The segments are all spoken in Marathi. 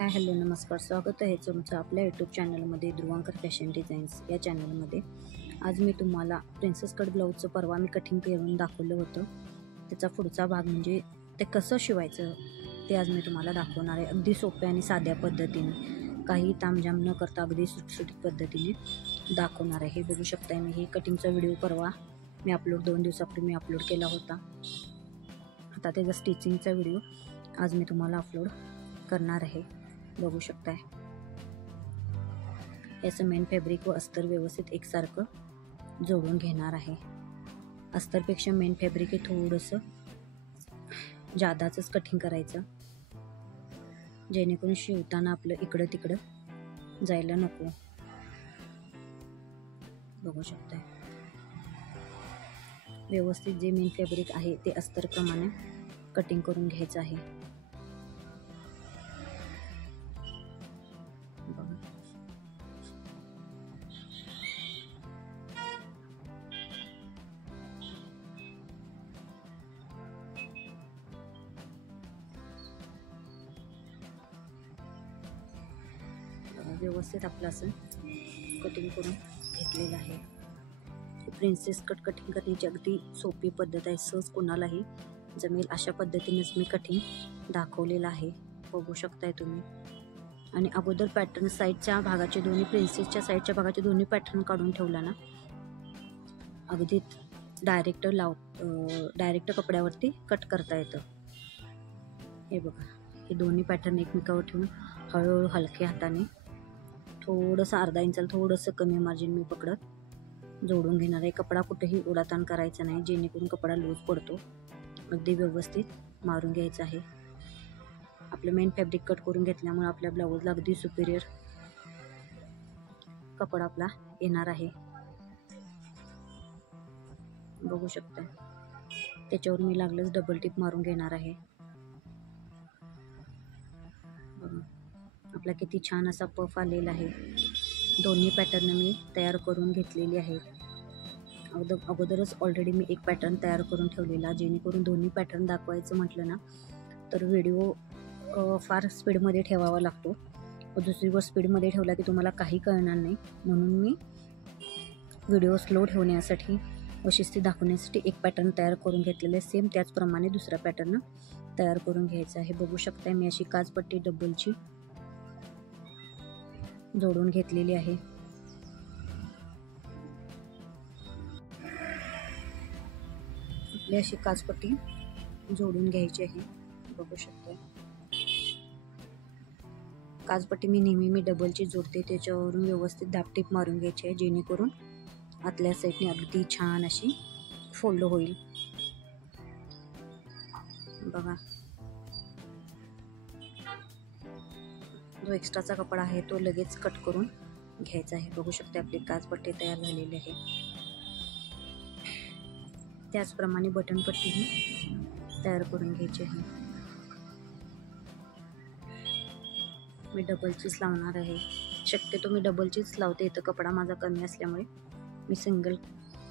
हॅलो नमस्कार, स्वागत आहे तुमचं आपल्या यूट्यूब चॅनलमध्ये ध्रुवांकर फॅशन डिझाईन्स या चॅनलमध्ये. आज मी तुम्हाला प्रिन्सेस कट ब्लाऊजचं परवा मी कटिंग करून दाखवलं होतं. त्याचा पुढचा भाग म्हणजे ते कसं शिवायचं ते आज मी तुम्हाला दाखवणार आहे. अगदी सोप्या आणि साध्या पद्धतीने, काही तामझाम न करता अगदी सुटसुटीत पद्धतीने दाखवणार आहे. हे बघू शकताय मी हे कटिंगचा व्हिडिओ परवा मी 2 दिवसापूर्वी अपलोड केला होता. आता त्याचा स्टिचिंगचा व्हिडिओ आज मी तुम्हाला अपलोड करणार आहे. बघू शकताय याचं मेन फॅब्रिक व अस्तर व्यवस्थित एकसारखं जोडून घेणार आहे. अस्तरपेक्षा मेन फॅब्रिक हे थोडंसं जादाच कटिंग करायचं, जेणेकरून शिवताना आपलं इकडं तिकडं जायला नको. बघू शकताय व्यवस्थित जे मेन फॅब्रिक आहे ते अस्तरप्रमाणे कटिंग करून घ्यायचं आहे. व्यवस्थित आपलं असं कटिंग करून घेतलेलं आहे. प्रिन्सेस कट कटिंग करण्याची अगदी सोपी पद्धत आहे. सहज कोणालाही जमेल अशा पद्धतीनेच मी कटिंग दाखवलेलं आहे. बघू शकताय तुम्ही. आणि अगोदर पॅटर्न साईडच्या भागाचे दोन्ही प्रिन्सेसच्या साईडच्या भागाचे दोन्ही पॅटर्न काढून ठेवला ना, अगदी डायरेक्ट कपड्यावरती कट करता येतं. हे बघा, हे दोन्ही पॅटर्न एकमेकावर ठेवून हळूहळू हलक्या हाताने थोडंसं अर्धा इंचाला थोडंसं कमी मार्जिन मी पकडत जोडून घेणार आहे. कपडा कुठेही उडाताण करायचा नाही, जेणेकरून कपडा लूज पडतो. अगदी व्यवस्थित मारून घ्यायचं आहे. आपलं मेन फॅब्रिक कट करून घेतल्यामुळे आपल्या ब्लाऊजला अगदी सुपिरियर कपडा आपला येणार आहे. बघू शकता, त्याच्यावर मी लागलंच डबल टिप मारून घेणार आहे. आपला किती छान असा पफ आलेला आहे. दोन्ही पॅटर्न मी तयार करून घेतलेली आहेत. अगोदरच ऑलरेडी मी एक पॅटर्न तयार करून ठेवलेला, जेणेकरून दोन्ही पॅटर्न दाखवायचं म्हटलं ना तर व्हिडिओ फार स्पीडमध्ये ठेवावा लागतो. दुसरीवर स्पीडमध्ये ठेवला की तुम्हाला काही कळणार नाही. म्हणून मी व्हिडिओ स्लो ठेवण्यासाठी व शिस्ती दाखवण्यासाठी एक पॅटर्न तयार करून घेतलेलं आहे. सेम त्याचप्रमाणे दुसरा पॅटर्न तयार करून घ्यायचा आहे. बघू शकताय मी अशी काचपट्टी डबलची जोडून घेतलेली आहे. आपली अशी काचपट्टी जोडून घ्यायची आहे. बघू शकता, काचपट्टी मी डबलची जोडते, त्याच्यावरून व्यवस्थित दाबटीप मारून घ्यायची आहे, जेणेकरून आतल्या साईडने अगदी छान अशी फोल्ड होईल. बघा, जो एक्स्ट्राचा कपडा आहे तो लगेच कट करून घ्यायचा आहे. बघू शकते आपली काचपट्टी तयार झालेली आहे. त्याचप्रमाणे बटनपट्टीही तयार करून घ्यायची आहे. मी डबलचीच लावणार आहे. शक्यतो मी डबलचीच लावते. इथं कपडा माझा कमी असल्यामुळे मी सिंगल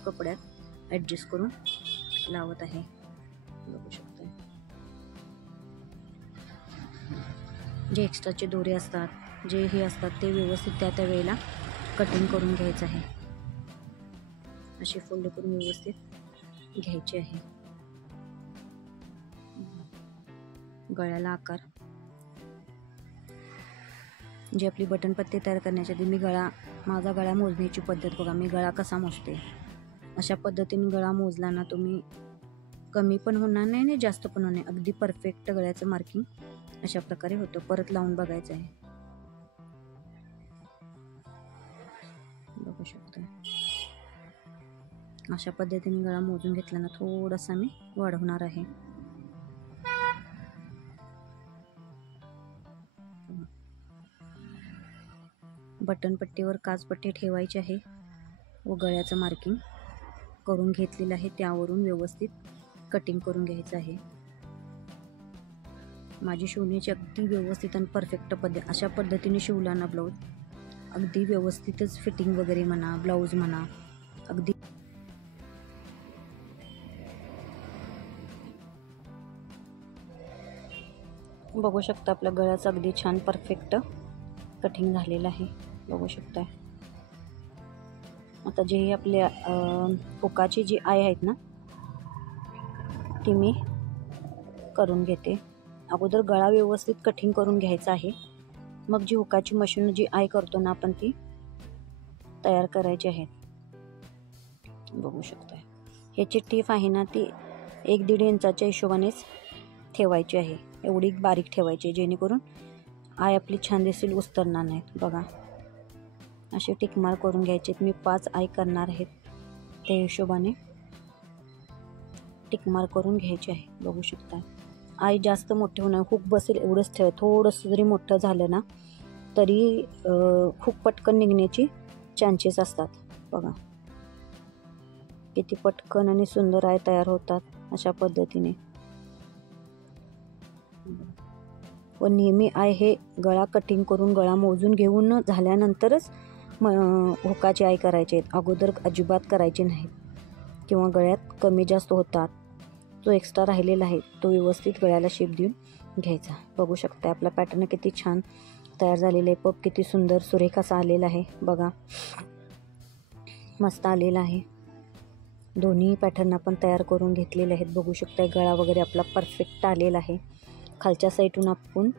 कपड्यात ॲडजस्ट करून लावत आहे. बघू शकता, जे एक्स्ट्राचे दोरे असतात, जे हे असतात ते व्यवस्थित त्या वेळेला कटिंग करून घ्यायचं आहे. अशी फोल्ड करून व्यवस्थित घ्यायची आहे. गळ्याला आकार, जी आपली बटनपट्टी तयार करण्याच्या आधी माझा गळा मोजण्याची पद्धत बघा. मी गळा कसा मोजते, अशा पद्धतीने गळा मोजला ना तुम्ही कमी पण होणार नाही आणि जास्त पण होणार नाही. अगदी परफेक्ट गळ्याचं मार्किंग अशा प्रकारे होतं. परत लावून बघायचं आहे. बघू शकता, अशा पद्धतीने गळा मोजून घेतला ना थोडासा मी वाढवणार आहे. बटनपट्टीवर काचपट्टी ठेवायची आहे व गळ्याचं मार्किंग करून घेतलेलं आहे, त्यावरून व्यवस्थित कटिंग करून घ्यायचं आहे. माझी शिवण्याची अगदी व्यवस्थित आणि परफेक्ट अशा पद्धतीने शिवला ना ब्लाऊज, अगदी व्यवस्थितच फिटिंग वगैरे म्हणा, ब्लाऊज म्हणा, अगदी बघू शकता आपल्या गळ्याचं अगदी छान परफेक्ट कटिंग झालेलं आहे, बघू शकताय. आता जे आपल्या हुकाची जी आय आहेत ना ती मी करून घेते. अगोदर गळा व्यवस्थित कटिंग करून घ्यायचा आहे, मग जी हुकाची मशीन जी आय करतो ना आपण ती तयार करायची आहे. बघू शकताय ह्याची टीप आहे ना ती 1-1.5 इंचाच्या हिशोबानेच ठेवायची आहे, एवढी बारीक ठेवायची जेणेकरून आय आपली छान दिसेल, उस्तरणार नाहीत. बघा असे टिकमार करून घ्यायचे. मी 5 आय करणार आहेत, त्या हिशोबाने टिकमार करून घ्यायचे आहे. बघू शकता आय जास्त मोठे होणार, हुक बसेल एवढंच ठेवा. थोडंसं जरी मोठं झालं ना तरी हुक पटकन निघण्याची चान्सेस असतात. बघा किती पटकन आणि सुंदर आय तयार होतात अशा पद्धतीने. व नेहमी आय हे गळा कटिंग करून गळा मोजून घेऊन झाल्यानंतरच हुकाची आय करायचे आहेत, अगोदर अजिबात करायचे नाहीत. किंवा गळ्यात कमी जास्त होतात, जो एक्स्ट्रा राहिलेला आहे तो व्यवस्थित गळ्याला शेप देऊन घ्यायचा. बघू शकता आपला पॅटर्न किती छान तयार झालेला आहे. पप किती सुंदर सुरेख असा आलेला आहे. बघा मस्त आलेला आहे. दोन्ही पॅटर्न आपण तयार करून घेतलेले आहेत. बघू शकता गळा वगैरे आपला परफेक्ट आलेला आहे. खालच्या साईडून आपण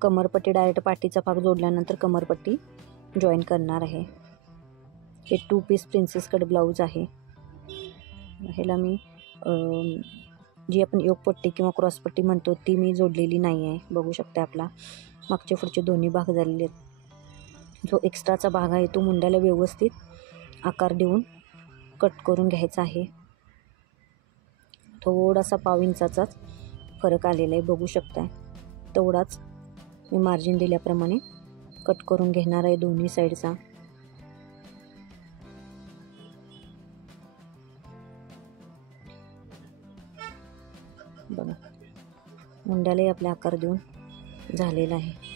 कमरपट्टी डायरेक्ट पाठीचा भाग जोडल्यानंतर कमरपट्टी जॉईन करणार आहे. हे 2 पीस प्रिन्सेस कट ब्लाऊज आहे. ह्याला मी जी आपण योगपट्टी किंवा क्रॉसपट्टी म्हणतो ती मी जोडलेली नाही आहे. बघू शकता आपला मागचे पुढचे दोन्ही भाग झालेले आहेत. जो एक्स्ट्राचा भाग आहे तो मुंड्याला व्यवस्थित आकार देऊन कट करून घ्यायचा आहे. थोडासा 1/2 इंचाचाच फरक आलेला आहे, बघू शकता. तेवढाच मी मार्जिन दिल्याप्रमाणे कट करून घेणार आहे दोन्ही साईडचा. बघा मुंड्यालाही आपला आकार देऊन झालेला आहे.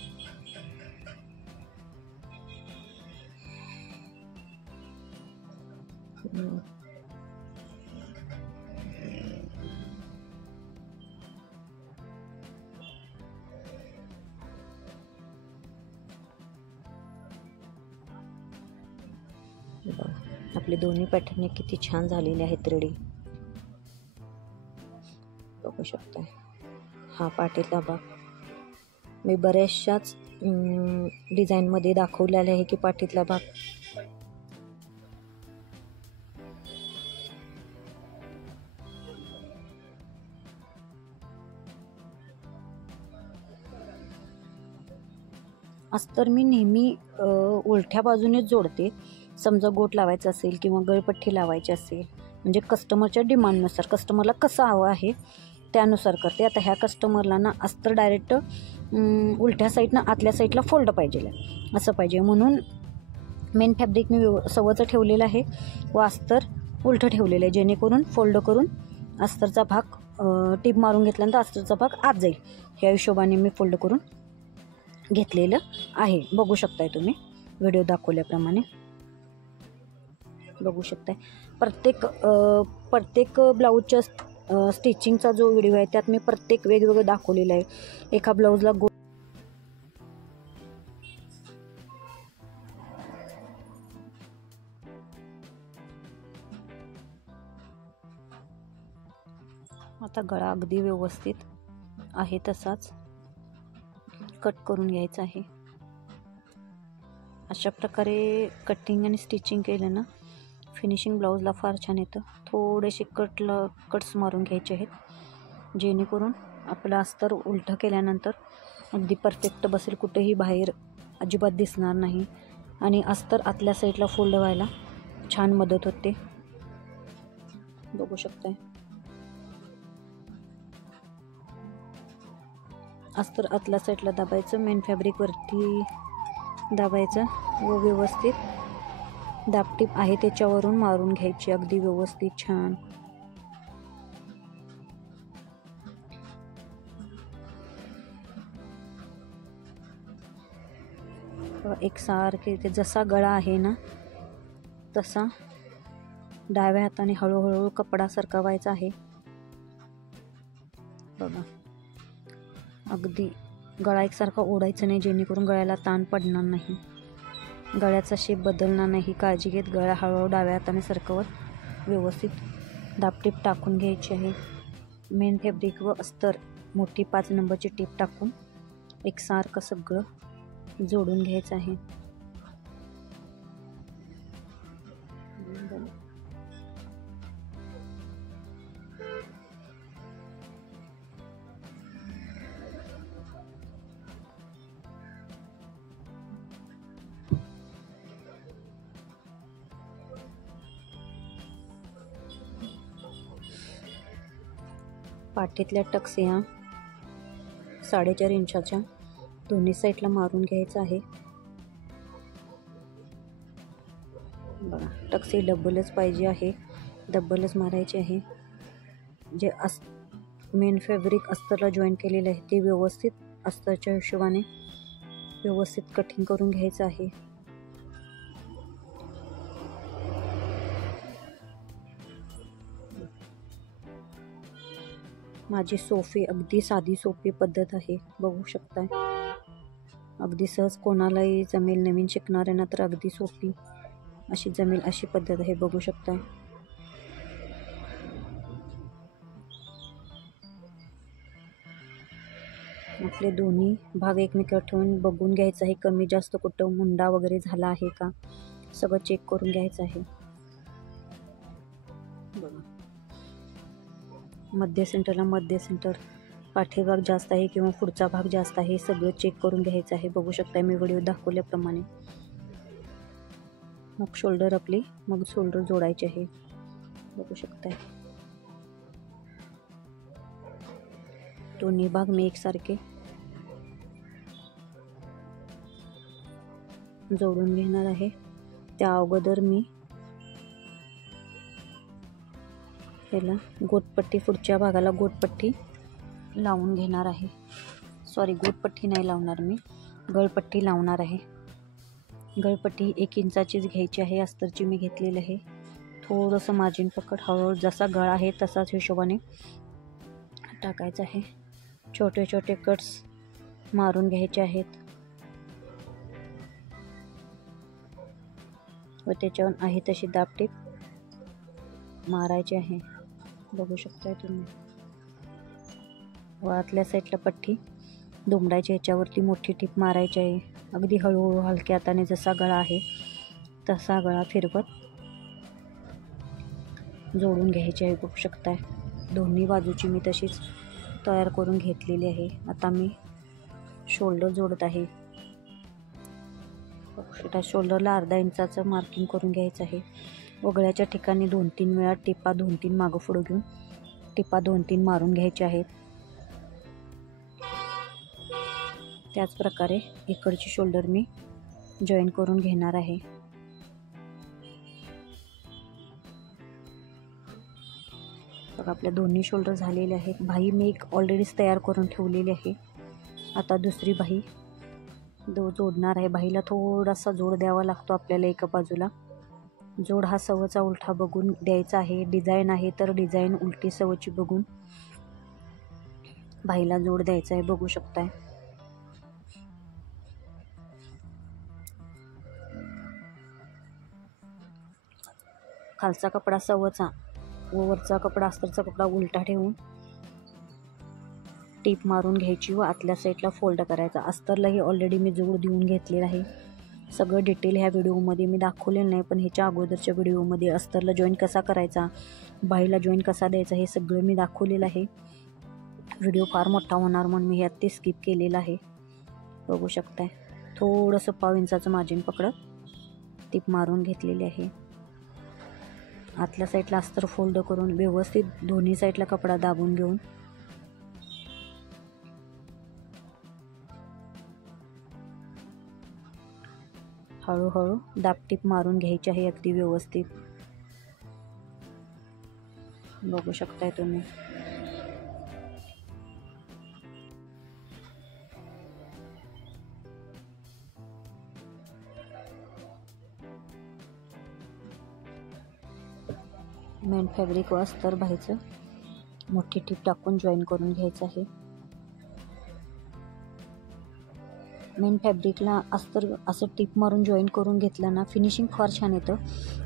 आपले दोन्ही पॅटर्न किती छान झालेले आहेत रेडी, बघू शकता. हा पाठीतला भाग मी बऱ्याचशाच डिझाईनमध्ये दाखवलेला आहे की पाठीतला भाग अस्तर मी नेहमी उलट्या बाजूनेच जोडते. समजा गोट लावायचा असेल किंवा गळपट्टी लावायची असेल म्हणजे कस्टमरच्या डिमांडनुसार, कस्टमरला कसं हवं आहे त्यानुसार करते. आता ह्या कस्टमरला ना अस्तर डायरेक्ट उलट्या साईडनं आतल्या साईडला फोल्ड पाहिजे असं पाहिजे, म्हणून मेन फॅब्रिक मी सवचं ठेवलेलं आहे व अस्तर उलटं ठेवलेलं आहे, जेणेकरून फोल्ड करून अस्तरचा भाग टीप मारून घेतल्यानंतर अस्तरचा भाग आत जाईल. ह्या हिशोबाने मी फोल्ड करून घेतलेलं आहे. बघू शकताय तुम्ही व्हिडिओ दाखवल्याप्रमाणे. बघू शकताय प्रत्येक ब्लाऊजच्या स्टिचिंगचा जो व्हिडिओ आहे त्यात मी प्रत्येक वेगवेगळं दाखवलेलं आहे. एका ब्लाऊजला आता गळा अगदी व्यवस्थित आहे तसाच कट करून घ्यायचा आहे. अशा प्रकारे कटिंग आणि स्टिचिंग केलं ना फिनिशिंग ब्लाऊजला फार छान येतं. थोडेसे कट्स मारून घ्यायचे आहेत जेणेकरून आपलं अस्तर उलटं केल्यानंतर अगदी परफेक्ट बसेल, कुठेही बाहेर अजिबात दिसणार नाही आणि अस्तर आतल्या साईडला फोल्ड व्हायला छान मदत होते. बघू शकताय अस्तर आतल्या साईडला दाबायचं, मेन फॅब्रिकवरती दाबायचं व व्यवस्थित दाबटीप आहे त्याच्यावरून मारून घ्यायची अगदी व्यवस्थित छान. एकसारखे ते जसा गळा आहे ना तसा डाव्या हाताने हळूहळू कपडा सरकवायचा आहे. बघा अगदी गळा एकसारखा ओढायचा नाही, जेणेकरून गळ्याला ताण पडणार नाही, गळ्याचा शेप बदलणार नाही. काळजी घेत गळा हळूहळू डाव्या हाताने सरकवत व्यवस्थित दाबटीप टाकून घ्यायची आहे. मेन फॅब्रिक व अस्तर मोठी 5 नंबरची टीप टाकून एकसारखं सगळं जोडून घ्यायचं आहे. पाठीतल्या टक्स ह्या 4.5 इंचाच्या दोन्ही साईडला मारून घ्यायचं आहे. बघा, टक्स ही डबलच पाहिजे आहे, डबलच मारायचे आहे. जे मेन फॅब्रिक अस्तरला जॉईन केलेलं आहे ते व्यवस्थित अस्तरच्या हिशोबाने व्यवस्थित कटिंग करून घ्यायचं आहे. माझी सोपी, अगदी साधी सोपी पद्धत आहे, बघू शकताय. अगदी सहज कोणालाही जमेल, नवीन शिकणाऱ्यांना तर अगदी सोपी अशी जमेल अशी पद्धत आहे, बघू शकताय. आपले दोन्ही भाग एकमेकावर ठेवून बघून घ्यायचं आहे, कमी जास्त कुठं मुंडा वगैरे झाला आहे का सगळं चेक करून घ्यायचं आहे. बघा, मध्य सेंटर पाठीभाग जास्त आहे किंवा पुढचा भाग जास्त आहे, सगळं चेक करून घ्यायचं आहे, बघू शकताय मी व्हिडिओ दाखवल्याप्रमाणे. मग शोल्डर जोडायचे आहे, बघू शकताय. दोन्ही भाग मी एकसारखे जोडून घेणार आहे. त्या अगोदर मी ह्याला गोटपट्टी, पुढच्या भागाला गोटपट्टी लावून घेणार आहे. सॉरी, गोटपट्टी नाही लावणार, मी गळपट्टी लावणार आहे. गळपट्टी 1 इंचाचीच घ्यायची आहे, अस्तरची मी घेतलेली आहे. थोडंसं मार्जिन पकड, हळूहळू जसा गळा आहे तसाच हिशोबाने टाकायचं आहे. छोटे छोटे कट्स मारून घ्यायचे आहेत व त्याच्यावर आहे तशी दाबटीप मारायची आहे, बघू शकताय तुम्ही. व आतल्या साईडला पट्टी दुमडायची, ह्याच्यावरती मोठी टीप मारायची आहे. अगदी हळूहळू हलक्या हाताने जसा गळा आहे तसा गळा फिरवत जोडून घ्यायची आहे, बघू शकताय. दोन्ही बाजूची मी तशीच तयार करून घेतलेली आहे. आता मी शोल्डर जोडत आहे. शोल्डरला अर्धा इंचाचं मार्किंग करून घ्यायचं आहे. वगळ्याच्या ठिकाणी 2-3 वेळा टिपा 2-3 मागं पुढं घेऊन टिपा 2-3 मारून घ्यायच्या आहेत. त्याच प्रकारे इकडची शोल्डर मी जॉईन करून घेणार आहे. बघा, आपल्या दोन्ही शोल्डर झालेले आहेत. बाही मी ऑलरेडीच तयार करून ठेवलेली आहे. आता दुसरी बाही जोडणार आहे. बाहीला थोडासा जोड द्यावा लागतो आपल्याला एका बाजूला. जोड हा सवचा उलटा बघून द्यायचा आहे. डिझाईन आहे तर डिझाईन उलटी सवची बघून बाहीला जोड द्यायचा आहे, बघू शकताय. खालचा कपडा सवचा व वरचा कपडा अस्तरचा कपडा उलटा ठेवून टीप मारून घ्यायची व आतल्या साईडला फोल्ड करायचा. अस्तरलाही ऑलरेडी मी जोड देऊन घेतलेला आहे. सगळं डिटेल ह्या व्हिडिओमध्ये मी दाखवलेलं नाही, पण ह्याच्या अगोदरच्या व्हिडिओमध्ये अस्तरला जॉईन कसा करायचा, बाहीला जॉईन कसा द्यायचा हे सगळं मी दाखवलेलं आहे. व्हिडिओ फार मोठा होणार म्हणून मी ह्यात ते स्किप केलेलं आहे, बघू शकताय. थोडंसं 1/2 इंचाचं मार्जिन पकडत टीप मारून घेतलेली आहे. आतल्या साईडला अस्तर फोल्ड करून व्यवस्थित दोन्ही साईडला कपडा दाबून घेऊन हळूहळू दाबटीप मारून घ्यायची आहे, अगदी व्यवस्थित, बघू शकताय तुम्ही. मेन फॅब्रिक व अस्तर बाहीचं मोठी टीप टाकून जॉईन करून घ्यायचं आहे. मेन फॅब्रिकला अस्तर असं टिप मारून जॉईन करून घेतलं ना, फिनिशिंग फार छान येतं.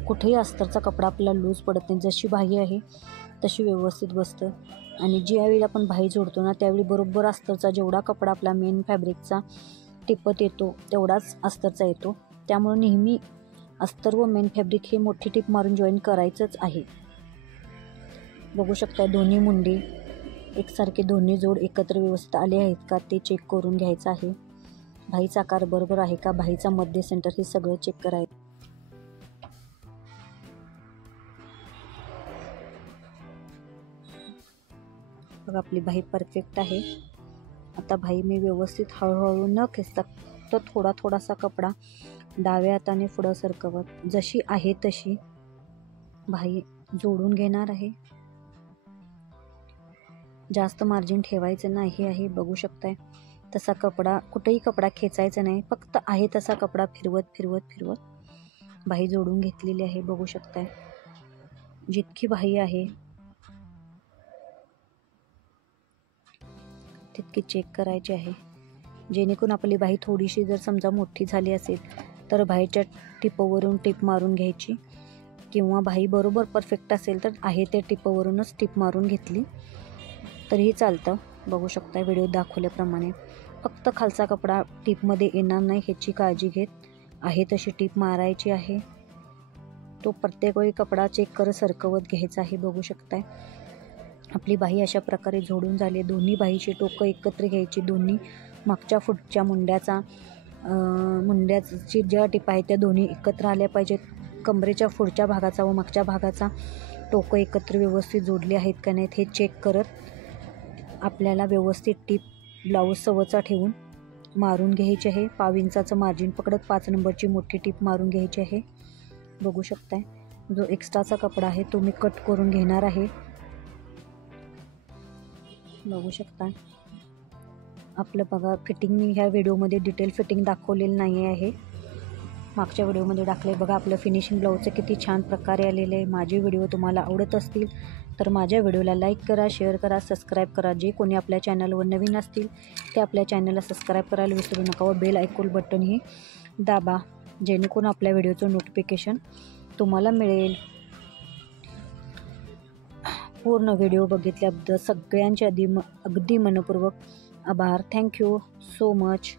कुठेही अस्तरचा कपडा आपल्याला लूज पडत नाही. जशी बाही आहे तशी व्यवस्थित बसतं. आणि ज्यावेळी आपण बाही जोडतो ना, त्यावेळी बरोबर अस्तरचा जेवढा कपडा आपला मेन फॅब्रिकचा टिपत येतो तेवढाच अस्तरचा येतो. त्यामुळे नेहमी अस्तर व मेन फॅब्रिक हे मोठी टिप मारून जॉईन करायचंच आहे. बघू शकता दोन्ही मुंडे एकसारखे दोन्ही जोड एकत्र व्यवस्थित आले आहेत का ते चेक करून घ्यायचं आहे. बाहीचा आकार बरोबर आहे का, बाहीचा मध्य सेंटर हे सगळं चेक करायचं. बघा आपली बाही परफेक्ट आहे. आता बाही मी व्यवस्थित हळूहळू न खेचता फक्त थोडासा कपडा डाव्या हाताने पुढं सरकवत जशी आहे तशी बाही जोडून घेणार आहे. जास्त मार्जिन ठेवायचं नाही आहे. बघू शकताय तसा कपडा, कुठेही कपडा खेचायचा नाही, फक्त आहे तसा कपडा फिरवत बाही जोडून घेतलेली आहे. बघू शकताय जितकी बाही आहे तितकी चेक करायची आहे, जेणेकरून आपली बाही थोडीशी जर समजा मोठी झाली असेल तर बाहीच्या टिपवरून टिप मारून घ्यायची, किंवा बाही बरोबर परफेक्ट असेल तर आहे त्या टिपवरूनच टिप मारून घेतली तरीही चालतं. बघू शकता व्हिडिओ दाखवल्याप्रमाणे फक्त खालचा कपडा टिपमध्ये येणार नाही ह्याची काळजी घेत आहे तशी टिप मारायची आहे. तो प्रत्येक वेळी कपडा चेक करत सरकवत घ्यायचा आहे. बघू शकताय आपली बाही अशा प्रकारे जोडून झाली. दोन्ही बाहीची टोकं एकत्र घ्यायची. दोन्ही मागच्या पुढच्या मुंड्याची ज्या टिपा आहेत त्या दोन्ही एकत्र आल्या पाहिजेत. कमरेच्या पुढच्या भागाचा व मागच्या भागाचा टोकं एकत्र व्यवस्थित जोडले आहेत का नाहीत हे चेक करत आपल्याला व्यवस्थित टिप ब्लाऊज सवचा ठेवून मारून घ्यायची आहे. 5 इंचाचं मार्जिन पकडत 5 नंबरची मोठी टिप मारून घ्यायची आहे. बघू शकताय जो एक्स्ट्राचा कपडा आहे तो मी कट करून घेणार आहे. बघू शकता आपलं बघा फिटिंग मी ह्या व्हिडिओमध्ये डिटेल फिटिंग दाखवलेलं नाही आहे, मागच्या व्हिडिओमध्ये टाकले. बघा आपलं फिनिशिंग ब्लाऊजचं किती छान प्रकारे आलेलं आहे. माझे व्हिडिओ तुम्हाला आवडत असतील तर माझ्या व्हिडिओला लाईक करा, शेअर करा, सबस्क्राईब करा. जे कोणी आपल्या चॅनलवर नवीन असतील ते आपल्या चॅनलला सबस्क्राईब करायला विसरू नका व बेल आयकॉन बटनही दाबा, जेणेकरून आपल्या व्हिडिओचं नोटिफिकेशन तुम्हाला मिळेल. पूर्ण व्हिडिओ बघितल्याबद्दल सगळ्यांचे अगदी मनपूर्वक आभार. Thank you so much.